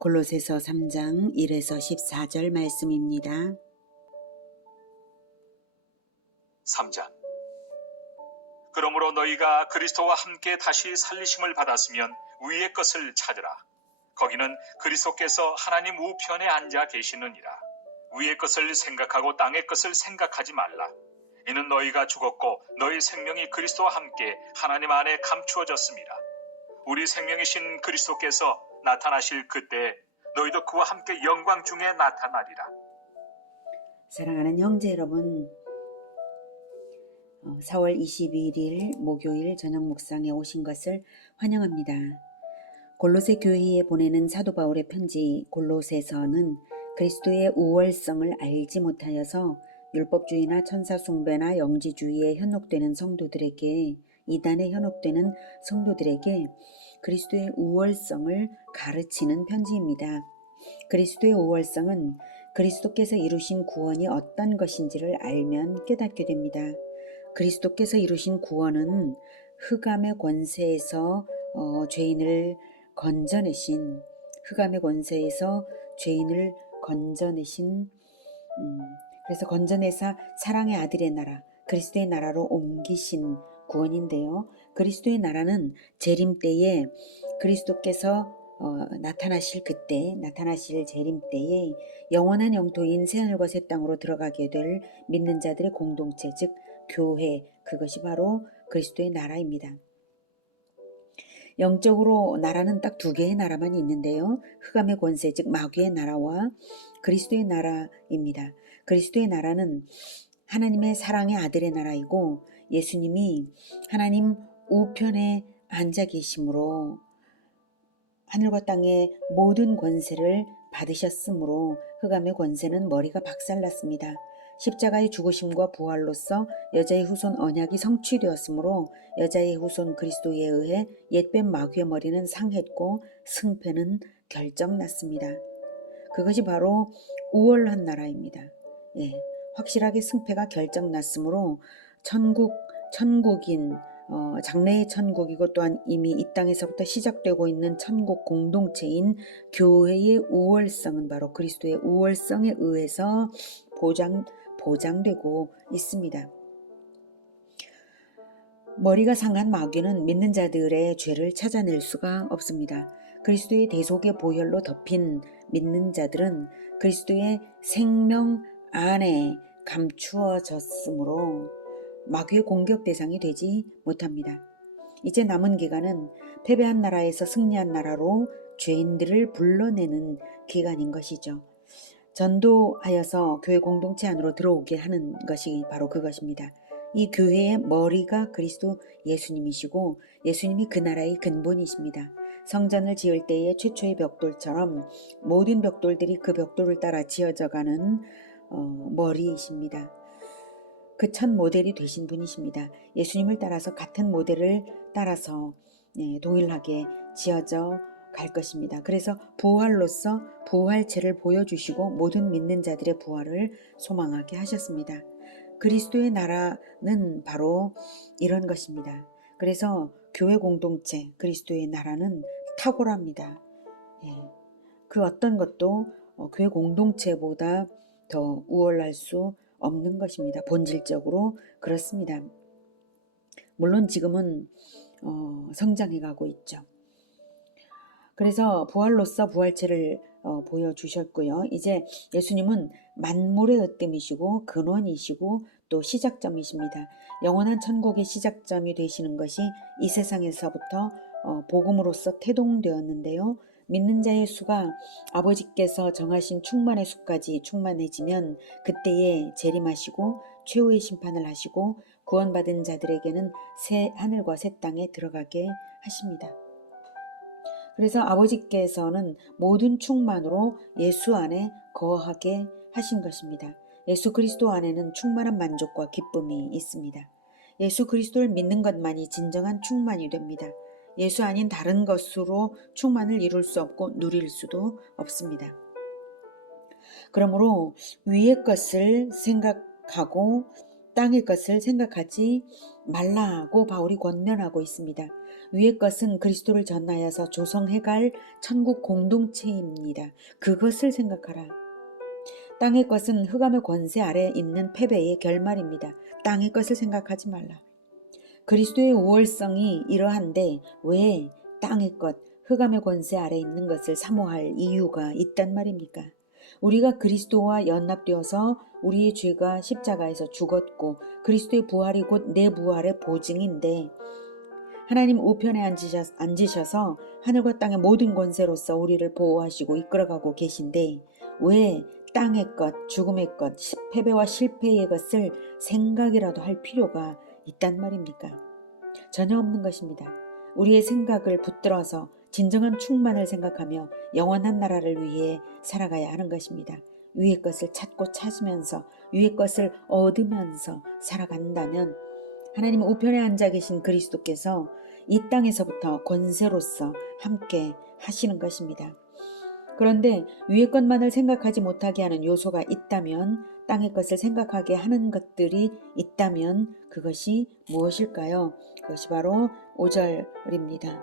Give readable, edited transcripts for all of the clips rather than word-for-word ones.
골로새서 3장 1에서 14절 말씀입니다. 3장. 그러므로 너희가 그리스도와 함께 다시 살리심을 받았으면 위의 것을 찾으라. 거기는 그리스도께서 하나님 우편에 앉아 계시느니라. 위의 것을 생각하고 땅의 것을 생각하지 말라. 이는 너희가 죽었고 너희 생명이 그리스도와 함께 하나님 안에 감추어졌습니다. 우리 생명이신 그리스도께서 나타나실 그때 너희도 그와 함께 영광 중에 나타나리라. 사랑하는 형제 여러분, 4월 22일 목요일 저녁 묵상에 오신 것을 환영합니다. 골로새 교회에 보내는 사도 바울의 편지 골로새서는 그리스도의 우월성을 알지 못하여서 율법주의나 천사숭배나 영지주의에 현혹되는 성도들에게, 이단에 현혹되는 성도들에게 그리스도의 우월성을 가르치는 편지입니다. 그리스도의 우월성은 그리스도께서 이루신 구원이 어떤 것인지를 알면 깨닫게 됩니다. 그리스도께서 이루신 구원은 흑암의 권세에서 죄인을 건져내신, 흑암의 권세에서 죄인을 건져내신, 그래서 건져내사 사랑의 아들의 나라, 그리스도의 나라로 옮기신 구원인데요. 그리스도의 나라는 재림 때에 그리스도께서 나타나실 그때, 나타나실 재림 때에 영원한 영토인 새하늘과 새 땅으로 들어가게 될 믿는 자들의 공동체, 즉 교회, 그것이 바로 그리스도의 나라입니다. 영적으로 나라는 딱 두 개의 나라만 있는데요. 흑암의 권세, 즉 마귀의 나라와 그리스도의 나라입니다. 그리스도의 나라는 하나님의 사랑의 아들의 나라이고, 예수님이 하나님 우편에 앉아 계심으로 하늘과 땅의 모든 권세를 받으셨으므로 흑암의 권세는 머리가 박살났습니다. 십자가의 죽으심과 부활로서 여자의 후손 언약이 성취되었으므로 여자의 후손 그리스도에 의해 옛뱀 마귀의 머리는 상했고 승패는 결정났습니다. 그것이 바로 우월한 나라입니다. 확실하게 승패가 결정났으므로 천국인 장래의 천국이고, 또한 이미 이 땅에서부터 시작되고 있는 천국 공동체인 교회의 우월성은 바로 그리스도의 우월성에 의해서 보장되고 있습니다. 머리가 상한 마귀는 믿는 자들의 죄를 찾아낼 수가 없습니다. 그리스도의 대속의 보혈로 덮인 믿는 자들은 그리스도의 생명 안에 감추어졌으므로 마귀의 공격 대상이 되지 못합니다. 이제 남은 기간은 패배한 나라에서 승리한 나라로 죄인들을 불러내는 기간인 것이죠. 전도하여서 교회 공동체 안으로 들어오게 하는 것이 바로 그것입니다. 이 교회의 머리가 그리스도 예수님이시고, 예수님이 그 나라의 근본이십니다. 성전을 지을 때의 최초의 벽돌처럼 모든 벽돌들이 그 벽돌을 따라 지어져가는 머리이십니다. 그 첫 모델이 되신 분이십니다. 예수님을 따라서 같은 모델을 따라서 동일하게 지어져 갈 것입니다. 그래서 부활로서 부활체를 보여주시고 모든 믿는 자들의 부활을 소망하게 하셨습니다. 그리스도의 나라는 바로 이런 것입니다. 그래서 교회 공동체, 그리스도의 나라는 탁월합니다. 그 어떤 것도 교회 공동체보다 더 우월할 수 없는 것입니다. 본질적으로 그렇습니다. 물론 지금은 성장해 가고 있죠. 그래서 부활로서 부활체를 보여주셨고요. 이제 예수님은 만물의 으뜸이시고 근원이시고 또 시작점이십니다. 영원한 천국의 시작점이 되시는 것이 이 세상에서부터 복음으로서 태동되었는데요. 믿는 자의 수가 아버지께서 정하신 충만의 수까지 충만해지면 그때에 재림하시고 최후의 심판을 하시고 구원받은 자들에게는 새 하늘과 새 땅에 들어가게 하십니다. 그래서 아버지께서는 모든 충만으로 예수 안에 거하게 하신 것입니다. 예수 그리스도 안에는 충만한 만족과 기쁨이 있습니다. 예수 그리스도를 믿는 것만이 진정한 충만이 됩니다. 예수 아닌 다른 것으로 충만을 이룰 수 없고 누릴 수도 없습니다. 그러므로 위의 것을 생각하고 땅의 것을 생각하지 말라고 바울이 권면하고 있습니다. 위의 것은 그리스도를 전하여서 조성해갈 천국 공동체입니다. 그것을 생각하라. 땅의 것은 흑암의 권세 아래 있는 패배의 결말입니다. 땅의 것을 생각하지 말라. 그리스도의 우월성이 이러한데 왜 땅의 것, 흑암의 권세 아래 있는 것을 사모할 이유가 있단 말입니까? 우리가 그리스도와 연합되어서 우리의 죄가 십자가에서 죽었고 그리스도의 부활이 곧 내 부활의 보증인데 하나님 우편에 앉으셔서 하늘과 땅의 모든 권세로서 우리를 보호하시고 이끌어가고 계신데 왜 땅의 것, 죽음의 것, 패배와 실패의 것을 생각이라도 할 필요가 있단 말입니까? 전혀 없는 것입니다. 우리의 생각을 붙들어서 진정한 충만을 생각하며 영원한 나라를 위해 살아가야 하는 것입니다. 위의 것을 찾고 찾으면서 위의 것을 얻으면서 살아간다면 하나님 우편에 앉아 계신 그리스도께서 이 땅에서부터 권세로서 함께 하시는 것입니다. 그런데 위의 것만을 생각하지 못하게 하는 요소가 있다면, 땅의 것을 생각하게 하는 것들이 있다면 그것이 무엇일까요? 그것이 바로 5절입니다.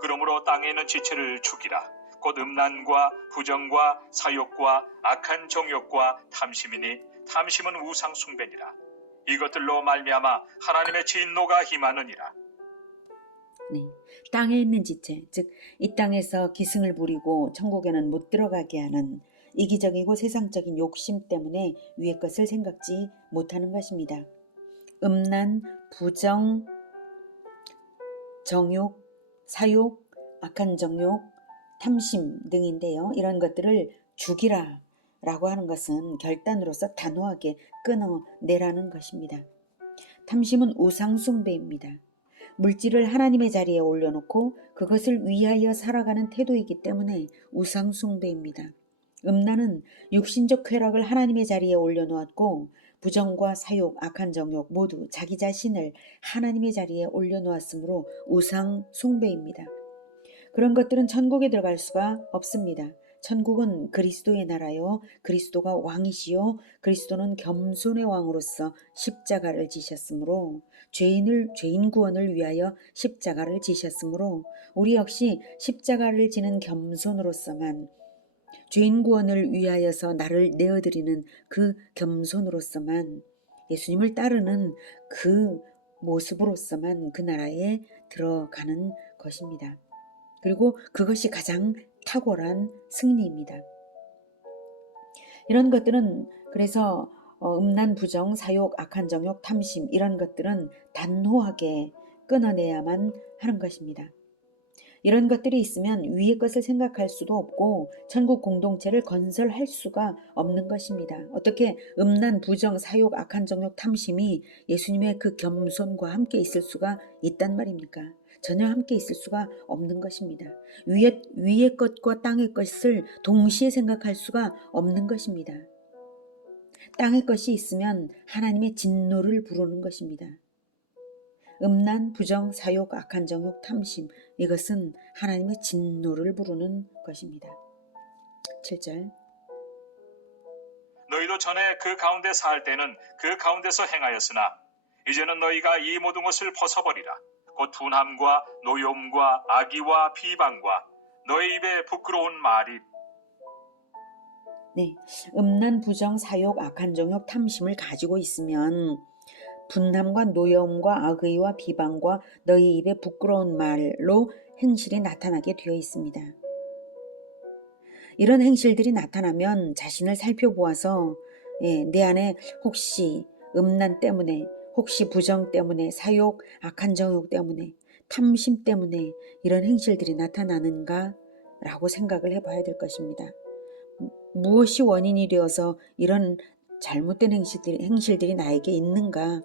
그러므로 땅에 있는 지체를 죽이라. 곧 음란과 부정과 사욕과 악한 정욕과 탐심이니 탐심은 우상 숭배니라. 이것들로 말미암아 하나님의 진노가 임하느니라. 네, 땅에 있는 지체, 즉 이 땅에서 기승을 부리고 천국에는 못 들어가게 하는 이기적이고 세상적인 욕심 때문에 위의 것을 생각지 못하는 것입니다. 음란, 부정, 정욕, 사욕, 악한 정욕, 탐심 등인데요. 이런 것들을 죽이라 라고 하는 것은 결단으로서 단호하게 끊어내라는 것입니다. 탐심은 우상숭배입니다. 물질을 하나님의 자리에 올려놓고 그것을 위하여 살아가는 태도이기 때문에 우상숭배입니다. 음란은 육신적 쾌락을 하나님의 자리에 올려놓았고 부정과 사욕, 악한 정욕 모두 자기 자신을 하나님의 자리에 올려놓았으므로 우상숭배입니다. 그런 것들은 천국에 들어갈 수가 없습니다. 천국은 그리스도의 나라요, 그리스도가 왕이시요, 그리스도는 겸손의 왕으로서 십자가를 지셨으므로 죄인 구원을 위하여 십자가를 지셨으므로 우리 역시 십자가를 지는 겸손으로서만, 죄인 구원을 위하여서 나를 내어드리는 그 겸손으로서만, 예수님을 따르는 그 모습으로서만 그 나라에 들어가는 것입니다. 그리고 그것이 가장 탁월한 승리입니다. 이런 것들은 그래서 음란, 부정, 사욕, 악한 정욕, 탐심 이런 것들은 단호하게 끊어내야만 하는 것입니다. 이런 것들이 있으면 위의 것을 생각할 수도 없고 천국 공동체를 건설할 수가 없는 것입니다. 어떻게 음란, 부정, 사욕, 악한 정욕, 탐심이 예수님의 그 겸손과 함께 있을 수가 있단 말입니까? 전혀 함께 있을 수가 없는 것입니다. 위의 것과 땅의 것을 동시에 생각할 수가 없는 것입니다. 땅의 것이 있으면 하나님의 진노를 부르는 것입니다. 음란, 부정, 사욕, 악한 정욕, 탐심 이것은 하나님의 진노를 부르는 것입니다. 7절 너희도 전에 그 가운데 살 때는 그 가운데서 행하였으나 이제는 너희가 이 모든 것을 벗어버리라. 곧 분함과 노여움과 악의와 비방과 너희 입에 부끄러운 말이. 네, 음란, 부정, 사욕, 악한 정욕, 탐심을 가지고 있으면 분함과 노여움과 악의와 비방과 너희 입에 부끄러운 말로 행실이 나타나게 되어 있습니다. 이런 행실들이 나타나면 자신을 살펴보아서 내 안에 혹시 음란 때문에, 혹시 부정 때문에, 사욕, 악한 정욕 때문에, 탐심 때문에 이런 행실들이 나타나는가 라고 생각을 해봐야 될 것입니다. 무엇이 원인이 되어서 이런 잘못된 행실들이 나에게 있는가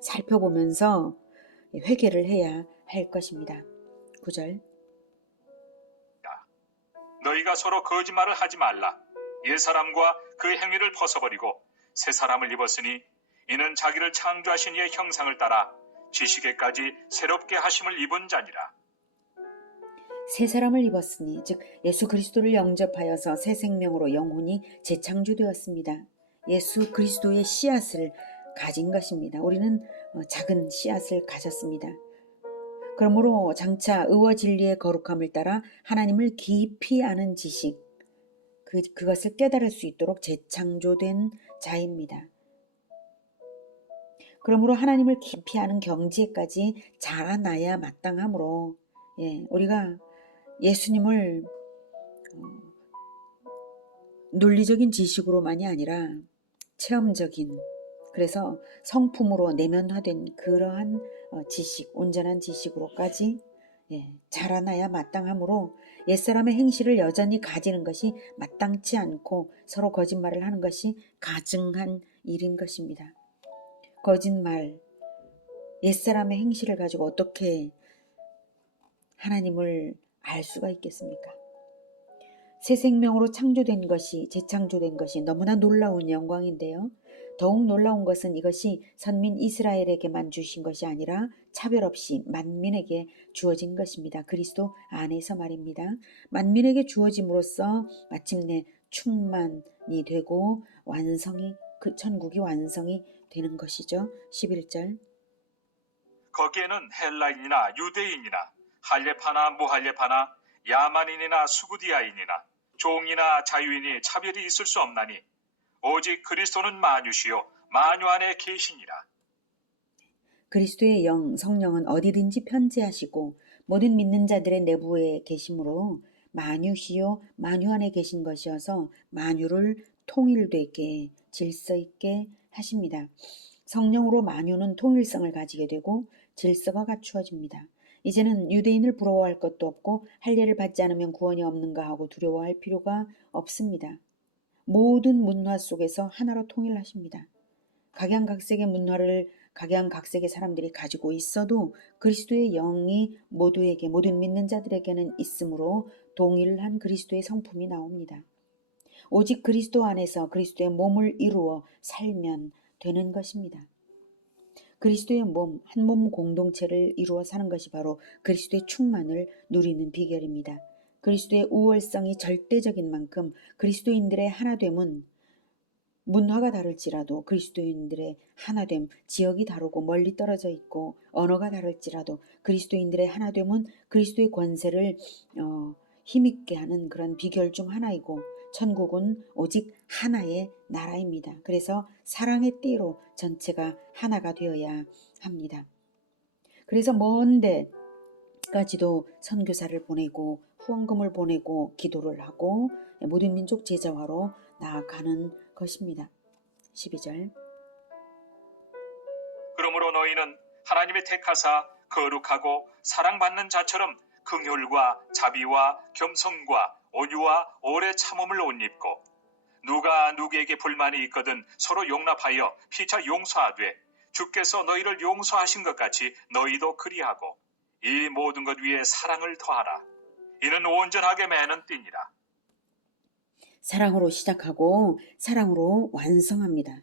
살펴보면서 회개를 해야 할 것입니다. 9절 너희가 서로 거짓말을 하지 말라. 옛사람과 그 행위를 벗어버리고 새 사람을 입었으니 이는 자기를 창조하신 이의 형상을 따라 지식에까지 새롭게 하심을 입은 자니라. 새 사람을 입었으니 즉 예수 그리스도를 영접하여서 새 생명으로 영혼이 재창조되었습니다. 예수 그리스도의 씨앗을 가진 것입니다. 우리는 작은 씨앗을 가졌습니다. 그러므로 장차 의와 진리의 거룩함을 따라 하나님을 깊이 아는 지식, 그것을 깨달을 수 있도록 재창조된 자입니다. 그러므로 하나님을 깊이 아는 경지에까지 자라나야 마땅하므로 우리가 예수님을 논리적인 지식으로만이 아니라 체험적인, 그래서 성품으로 내면화된 그러한 지식, 온전한 지식으로까지 자라나야 마땅하므로 옛사람의 행실을 여전히 가지는 것이 마땅치 않고 서로 거짓말을 하는 것이 가증한 일인 것입니다. 거짓말, 옛사람의 행실을 가지고 어떻게 하나님을 알 수가 있겠습니까? 새 생명으로 창조된 것이, 재창조된 것이 너무나 놀라운 영광인데요. 더욱 놀라운 것은 이것이 선민 이스라엘에게만 주신 것이 아니라 차별 없이 만민에게 주어진 것입니다. 그리스도 안에서 말입니다. 만민에게 주어짐으로써 마침내 충만이 되고 완성이, 그 천국이 완성이 되는 것이죠. 11절. 거기에는 헬라인이나 유대인이나 할례파나 무할례파나 야만인이나 수구디아인이나 종이나 자유인이 차별이 있을 수 없나니 오직 그리스도는 만유시요 만유 안에 계시니라. 그리스도의 영, 성령은 어디든지 편재하시고 모든 믿는 자들의 내부에 계시므로 만유시요 만유 안에 계신 것이어서 만유를 통일되게 질서 있게 하십니다. 성령으로 만유는 통일성을 가지게 되고 질서가 갖추어집니다. 이제는 유대인을 부러워할 것도 없고 할례를 받지 않으면 구원이 없는가 하고 두려워할 필요가 없습니다. 모든 문화 속에서 하나로 통일하십니다. 각양각색의 문화를 각양각색의 사람들이 가지고 있어도 그리스도의 영이 모두에게, 모든 믿는 자들에게는 있으므로 동일한 그리스도의 성품이 나옵니다. 오직 그리스도 안에서 그리스도의 몸을 이루어 살면 되는 것입니다. 그리스도의 몸, 한 몸 공동체를 이루어 사는 것이 바로 그리스도의 충만을 누리는 비결입니다. 그리스도의 우월성이 절대적인 만큼 그리스도인들의 하나됨은 문화가 다를지라도 그리스도인들의 하나됨, 지역이 다르고 멀리 떨어져 있고 언어가 다를지라도 그리스도인들의 하나됨은 그리스도의 권세를 힘있게 하는 그런 비결 중 하나이고 천국은 오직 하나의 나라입니다. 그래서 사랑의 띠로 전체가 하나가 되어야 합니다. 그래서 먼 데까지도 선교사를 보내고 후원금을 보내고 기도를 하고 모든 민족 제자화로 나아가는 것입니다. 12절. 그러므로 너희는 하나님의 택하사 거룩하고 사랑받는 자처럼 긍휼과 자비와 겸손과 온유와 오래 참음을 옷 입고 누가 누구에게 불만이 있거든 서로 용납하여 피차 용서하되 주께서 너희를 용서하신 것 같이 너희도 그리하고 이 모든 것 위에 사랑을 더하라. 이는 온전하게 매는 띠니라. 사랑으로 시작하고 사랑으로 완성합니다.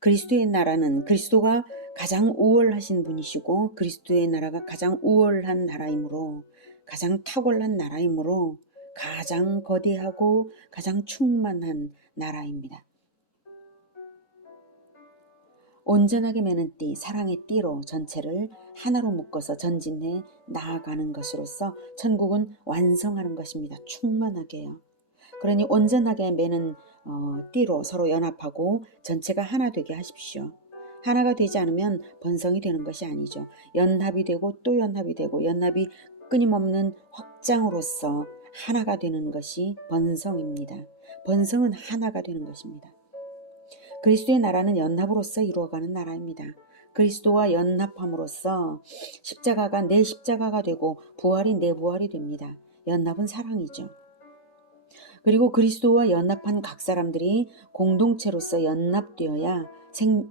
그리스도의 나라는 그리스도가 가장 우월하신 분이시고 그리스도의 나라가 가장 우월한 나라이므로 가장 탁월한 나라이므로 가장 거대하고 가장 충만한 나라입니다. 온전하게 매는 띠, 사랑의 띠로 전체를 하나로 묶어서 전진해 나아가는 것으로서 천국은 완성하는 것입니다. 충만하게요. 그러니 온전하게 매는 띠로 서로 연합하고 전체가 하나 되게 하십시오. 하나가 되지 않으면 번성이 되는 것이 아니죠. 연합이 되고 또 연합이 되고 연합이 끊임없는 확장으로서 하나가 되는 것이 번성입니다. 번성은 하나가 되는 것입니다. 그리스도의 나라는 연합으로서 이루어가는 나라입니다. 그리스도와 연합함으로써 십자가가 내 십자가가 되고 부활이 내 부활이 됩니다. 연합은 사랑이죠. 그리고 그리스도와 연합한 각 사람들이 공동체로서 연합되어야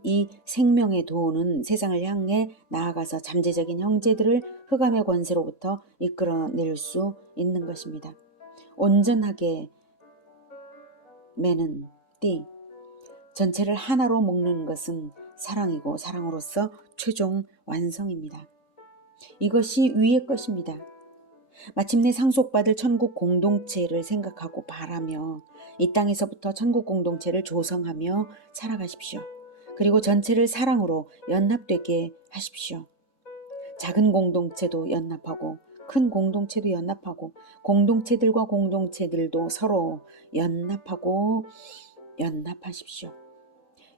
이 생명의 도는 세상을 향해 나아가서 잠재적인 형제들을 흑암의 권세로부터 이끌어낼 수 있는 것입니다. 온전하게 매는 띠, 전체를 하나로 묶는 것은 사랑이고 사랑으로서 최종 완성입니다. 이것이 위의 것입니다. 마침내 상속받을 천국 공동체를 생각하고 바라며 이 땅에서부터 천국 공동체를 조성하며 살아가십시오. 그리고 전체를 사랑으로 연합되게 하십시오. 작은 공동체도 연합하고 큰 공동체도 연합하고 공동체들과 공동체들도 서로 연합하십시오.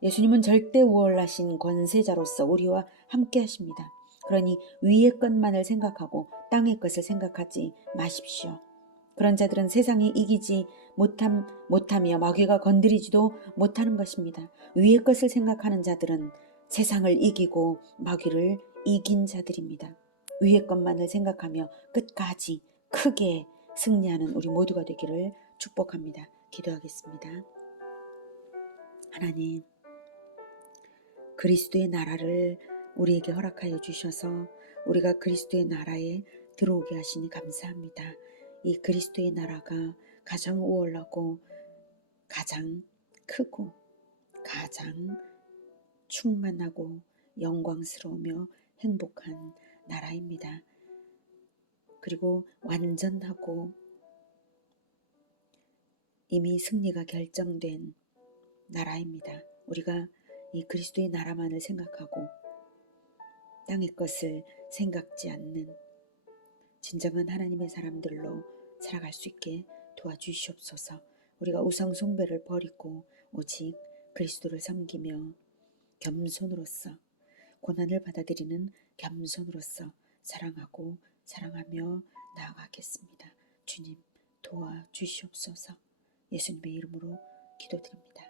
예수님은 절대 우월하신 권세자로서 우리와 함께 하십니다. 그러니 위의 것만을 생각하고 땅의 것을 생각하지 마십시오. 그런 자들은 세상이 이기지 못하며 마귀가 건드리지도 못하는 것입니다. 위의 것을 생각하는 자들은 세상을 이기고 마귀를 이긴 자들입니다. 위의 것만을 생각하며 끝까지 크게 승리하는 우리 모두가 되기를 축복합니다. 기도하겠습니다. 하나님, 그리스도의 나라를 우리에게 허락하여 주셔서 우리가 그리스도의 나라에 들어오게 하시니 감사합니다. 이 그리스도의 나라가 가장 우월하고 가장 크고 가장 충만하고 영광스러우며 행복한 나라입니다. 그리고 완전하고 이미 승리가 결정된 나라입니다. 우리가 이 그리스도의 나라만을 생각하고 땅의 것을 생각지 않는 진정한 하나님의 사람들로 살아갈 수 있게 도와주시옵소서. 우리가 우상 숭배를 버리고 오직 그리스도를 섬기며 겸손으로서 고난을 받아들이는 겸손으로서 사랑하고 사랑하며 나아가겠습니다. 주님 도와주시옵소서. 예수님의 이름으로 기도드립니다.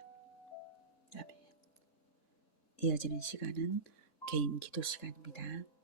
아멘. 이어지는 시간은 개인 기도 시간입니다.